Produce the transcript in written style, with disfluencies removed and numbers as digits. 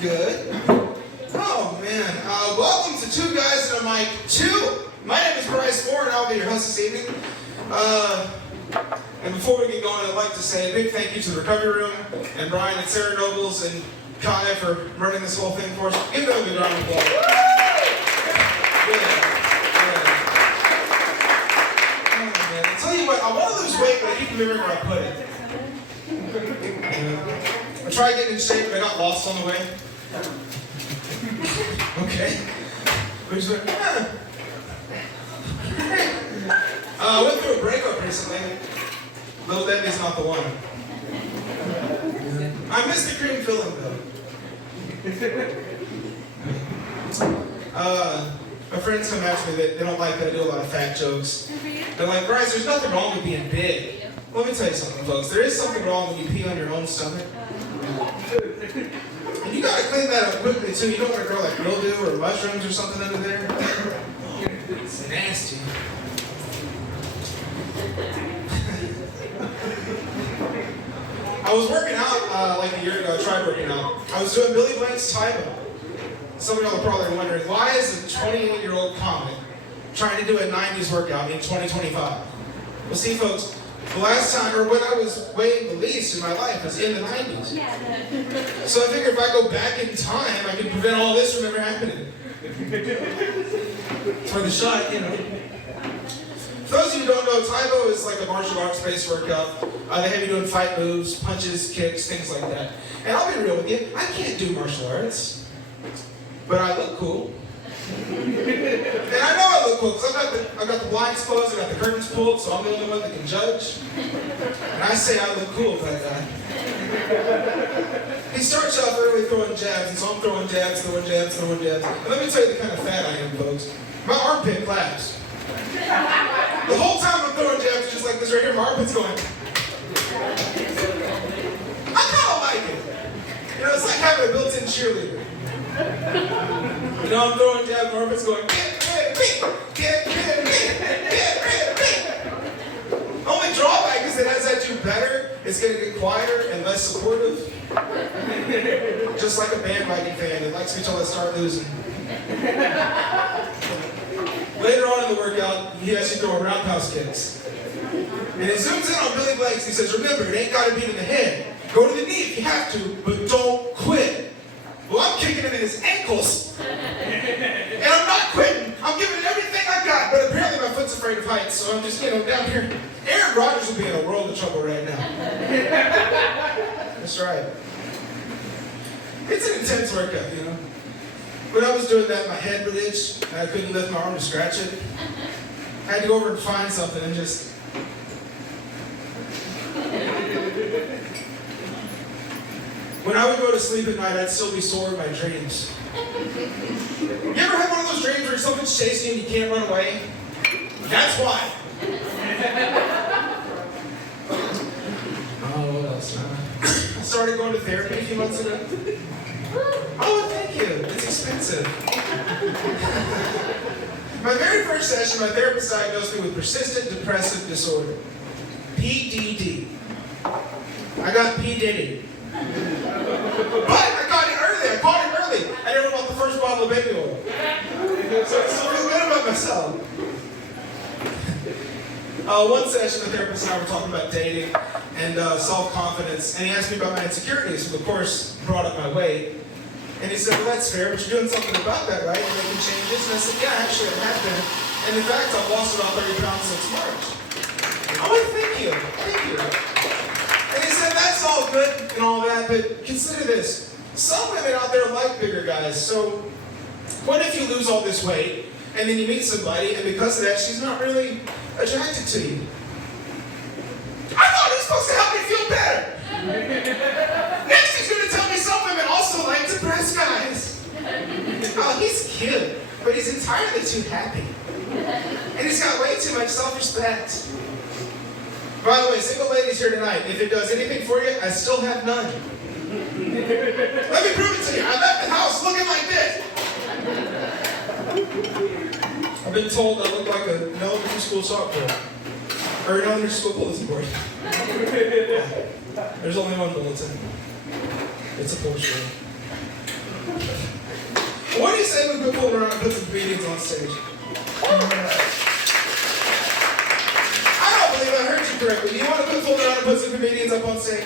Good. Oh man. Welcome to Two Guys and a Mic 2. My name is Bryce Moore and I'll be your host this evening. And before we get going, I'd like to say a big thank you to the Recovery Room and Brian and Sarah Nobles and Kaya for running this whole thing for us. Give them a good round of applause. Oh man. I'll tell you what, I want to lose weight, but I keep remembering where I put it. I tried getting in shape, but I got lost on the way. Okay. We just went, I went through a breakup recently. Little Debbie's not the one. I miss the cream filling though. My friends come after me, they don't like that I do a lot of fat jokes. They're like, Bryce, there's nothing wrong with being big. Let me tell you something, folks. There is something wrong when you pee on your own stomach. And you gotta clean that up quickly too. You don't want to grow like mildew or mushrooms or something under there. It's nasty. I was working out like a year ago. I tried working out. I was doing Billy Blank's Tybo. Some of y'all are probably wondering, why is a 28-year-old comic trying to do a 90s workout in 2025? Well, see, folks, the last time, or when I was weighing the least in my life, was in the 90s. So I figured if I go back in time, I can prevent all this from ever happening. For the shot, you know. For those of you who don't know, Tybo is like a martial arts based workout. They have you doing fight moves, punches, kicks, things like that. And I'll be real with you, I can't do martial arts, but I look cool. And I know I look cool because I've got the blinds closed, I've got the curtains pulled, so I'm the only one that can judge. And I say I look cool for that guy. He starts off early throwing jabs, and so I'm throwing jabs. And let me tell you the kind of fat I am, folks. My armpit claps. The whole time I'm throwing jabs just like this right here, my armpit's going. I kind of like it. You know, it's like having a built-in cheerleader. You know, I'm throwing jabs, my armpit's going, get The only drawback is that as I do better, it's going to get quieter and less supportive. Just like a bandwagon fan that likes me till I start losing. Later on in the workout, he has you throw roundhouse kicks. And he zooms in on Billy Blanks and he says, remember, it ain't got to be to the head. Go to the knee if you have to, but don't quit. Well, I'm kicking him in his ankles. And I'm not quitting. I'm giving it everything I got, but apparently my foot's afraid of heights, so I'm just, down here. Aaron Rodgers would be in a world of trouble right now. That's right. It's an intense workout, you know. When I was doing that, my head would itch, and I couldn't lift my arm to scratch it. I had to go over and find something and just... When I would go to sleep at night, I'd still be sore in my dreams. You ever had one of those dreams where something's chasing you and you can't run away? That's why. Oh, what else? I started going to therapy a few months ago. Oh, thank you. It's expensive. My very first session, my therapist diagnosed me with persistent depressive disorder. PDD. I got P. Diddy. But I got it early. I caught it early. I never bought the first bottle of baby oil. So I still feel good about myself. One session, the therapist and I were talking about dating and self-confidence, and he asked me about my insecurities, and of course brought up my weight. And he said, well, that's fair, but you're doing something about that, right? You're making changes? And I said, yeah, actually, I have been. And in fact, I've lost about 30 pounds since March. Oh, thank you. Thank you. And he said, that's all good and all that, but consider this. Some women out there like bigger guys, so what if you lose all this weight, and then you meet somebody, and because of that, she's not really attracted to you? I thought it was supposed to help me feel better. Next, he's going to tell me some women also like depressed guys. Oh, he's cute, but he's entirely too happy. And he's got way too much self-respect. By the way, single ladies here tonight, if it does anything for you, I still have none. Let me prove it to you. I left the house looking like this. I've been told I look like an elementary school chalkboard. Or an elementary school bulletin board. There's only one bulletin. It's a poster. say we quit fooling around and put some comedians on stage? I don't believe I heard you correctly. Do you want to quit fooling around and put some comedians up on stage?